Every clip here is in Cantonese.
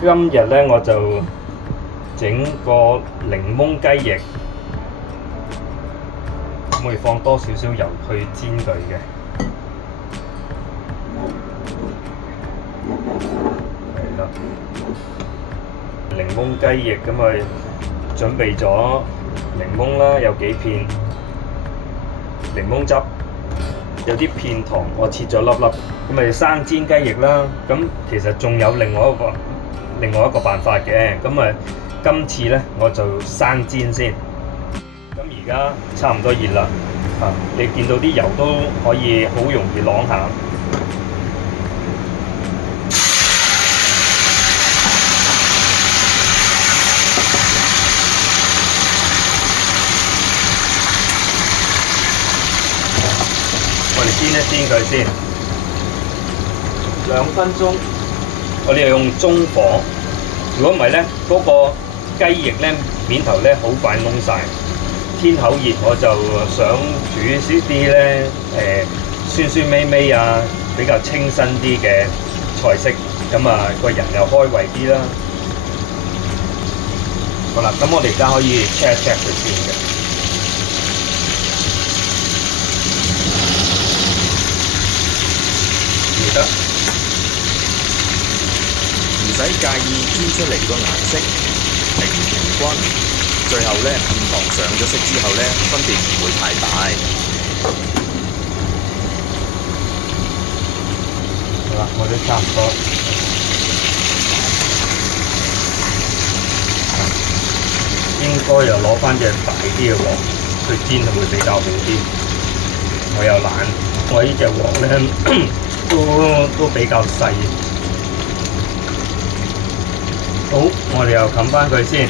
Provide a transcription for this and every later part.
今日咧我就整個檸檬雞翼，咁會放多少少油去煎佢嘅。係啦，檸檬雞翼咁啊，準備咗檸檬啦，有幾片檸檬汁，有啲片糖，我切咗粒粒。咁咪生煎雞翼啦。咁其實仲有另外一個辦法嘅。咁啊，今次咧我就生煎先。咁而家差唔多熱啦，你見到啲油都可以好容易啷下。我哋煎一煎佢先，2分鐘。我哋用中火，如果唔係咧，嗰個雞翼咧面頭咧好快燶晒。天口熱，我就想煮少啲咧酸酸味味啊，比較清新啲嘅菜式，咁啊個人又開胃啲啦。好啦，咁我哋而家可以 check 一 check 佢先嘅。得，唔使介意煎出嚟個顏色平唔平均，最後咧片糖上咗色之後咧，分別唔會太大。好啦，我都差唔多，應該又攞翻隻大啲嘅鑊去煎會比較好啲。我又懶，我呢隻鑊咧都比較細。好，我哋又冚翻佢先。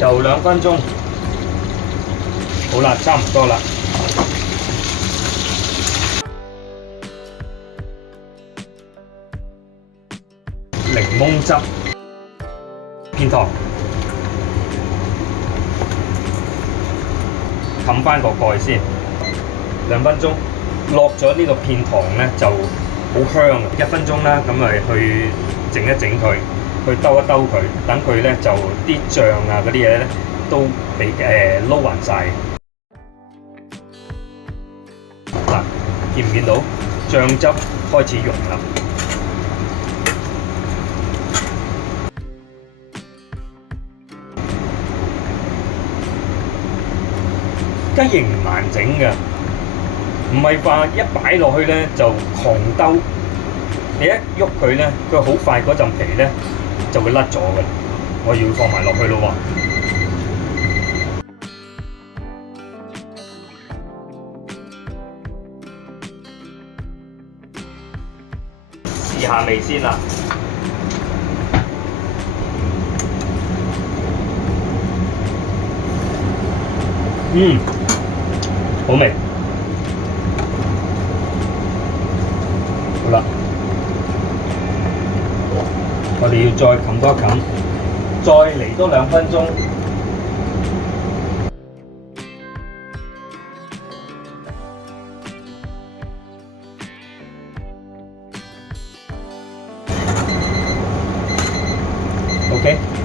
又2分鐘。好啦，差唔多啦。檸檬汁、片糖，冚翻個蓋先。2分鐘，落咗呢個片糖咧就好香啊！1分鐘啦，咁咪去整一整佢，去兜一兜佢，等佢咧就啲醬啊嗰啲嘢咧都俾撈勻晒。嗱，見唔見到醬汁開始溶啦？雞翼唔難整㗎，唔係話一擺落去咧就狂兜，你一喐佢咧，佢好快嗰陣皮咧就會甩咗㗎啦。我要放埋落去咯喎。試下味先啦。好味。好啦，我哋要再冚多冚，再嚟多2分鐘。OK。